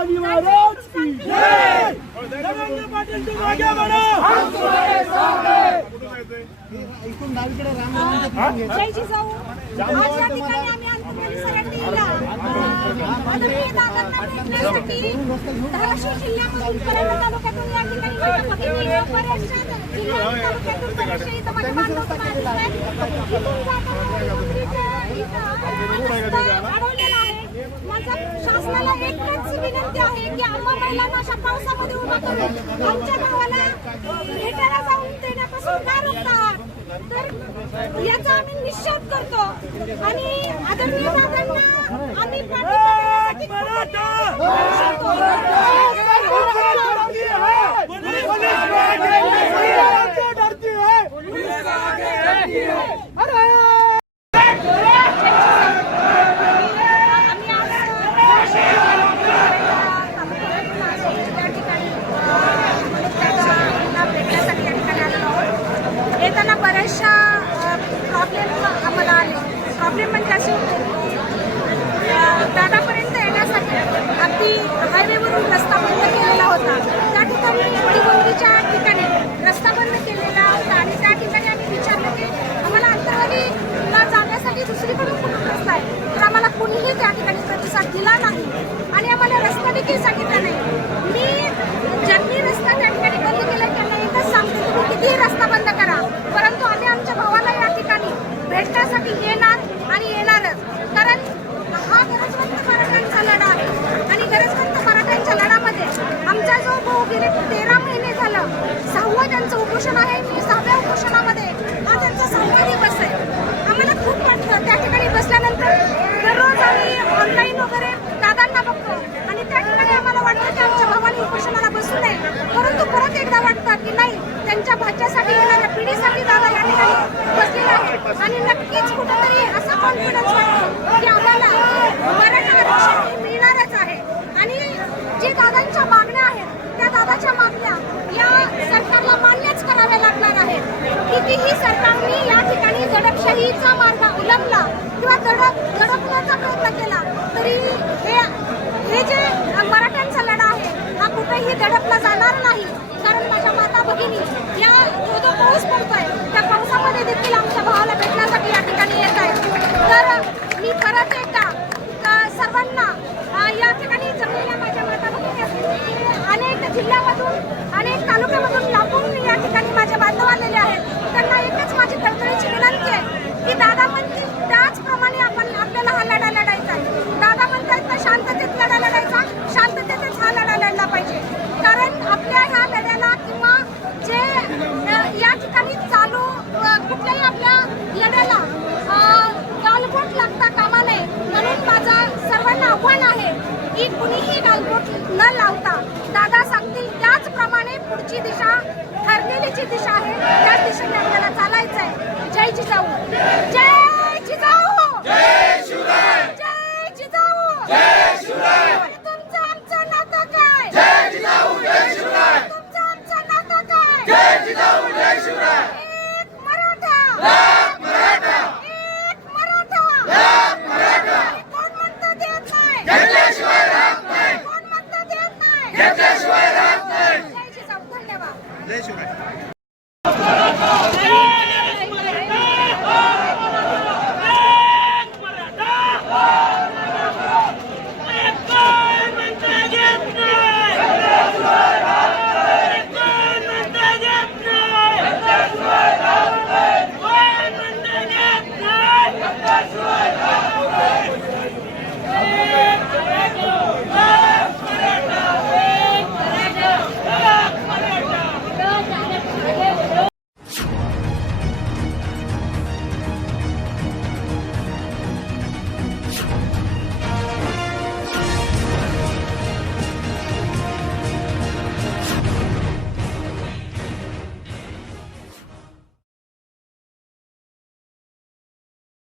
शिवाजी महाराज की जय नरेंद्र पाटील तुम आगे बढ़ो हम तुम्हारे साथ हैं जय जिजाऊ आज या ठिकाणी आम्ही अंतर्गत सरांनीला आदरणीय दादांना भेटण्यासाठी धाराशिव जिल्ह्यामधून परंडा तालुक्यातून या ठिकाणी माझ्या भगिनीला बऱ्याचशा जिल्हा तालुक्यातून बरेचसे इथं माझे बांधव समाज आहेत. इथून जाताना नोकरीच्या इथं रस्ता अडवलेला आहे माझा शासनाला एकच विनंती आहे की आम्हा महिलांना अशा पावसामध्ये उभा करून आमच्या भावाला भेटायला जाऊन देण्यापासून का रोखता. आहात तर याचा आम्ही निषेध करतो. आणि आदरणीय दादांना आम्ही पाठिंबा देण्यासाठी डरती है आम्ही आज त्या ठिकाणी त्याला भेटण्यासाठी या ठिकाणी आलेलो आहोत येताना बऱ्याचशा प्रॉब्लेम आम्हाला आले. प्रॉब्लेम म्हणजे असे दादापर्यंत येण्यासाठी अगदी हायवेवरून रस्ता बंद केलेला होता त्या ठिकाणी वडीगोंदीच्या ठिकाणी रस्ता बंद केलेला होता आणि त्या ठिकाणी आम्ही विचारलं की आम्हाला अंतरवालीला जाण्यासाठी दुसरीकडून कुठून रस्ता आहे तर आम्हाला कुणीही त्या ठिकाणी प्रतिसाद दिला नाही आणि आम्हाला रस्ता देखील सांगितला नाही मी ज्यांनी रस्ता त्या ठिकाणी बंद केला त्यांना एकच सांगते तुम्ही कितीही रस्ता बंद करा परंतु आम्ही आमच्या भावाला या ठिकाणी भेटण्यासाठी येणार आणि येणारच कारण हा गरजवंत मराठ्यांचा लढा आहे आणि गरजवंत मराठ्यांच्या लढ्यामध्ये आमचा जो भाऊ गेले तेरा महिने झालं सहावं त्यांचं उपोषण आहे मी सहाव्या उपोषणामध्ये हा त्यांचा सहावा दिवस आहे आम्हाला खूप वाटतं त्या ठिकाणी बसल्यानंतर दररोज आम्ही ऑनलाईन वगैरे दादांना बघतो आणि त्या ठिकाणी आम्हाला वाटतं की आमच्या भावाने उपोषणाला बसू नये परंतु परत एकदा वाटतं की नाही त्यांच्या येणाऱ्या पिढीसाठी दादा या ठिकाणी बसलेला आहे. आणि नक्कीच कुठंतरी असा कॉन्फिडन्स वाटतो की आम्हाला मराठा आरक्षण हे मिळणारच आहे. आणि जे दादांच्या मागण्या आहेत त्या दादाच्या मागण्या या सरकारला मान्य दादा सांगतील त्याचप्रमाणे पुढची दिशा ठरलेली जी दिशा आहे. त्या दिशेने आपल्याला चालायचं आहे जय जिजाऊ. जय जिजाऊ. जय जय जिजाऊ. जय तुमचं आमचं नातं काय? जय जिजाऊ जय तुमचं आमचं नातं काय? जय जिजाऊ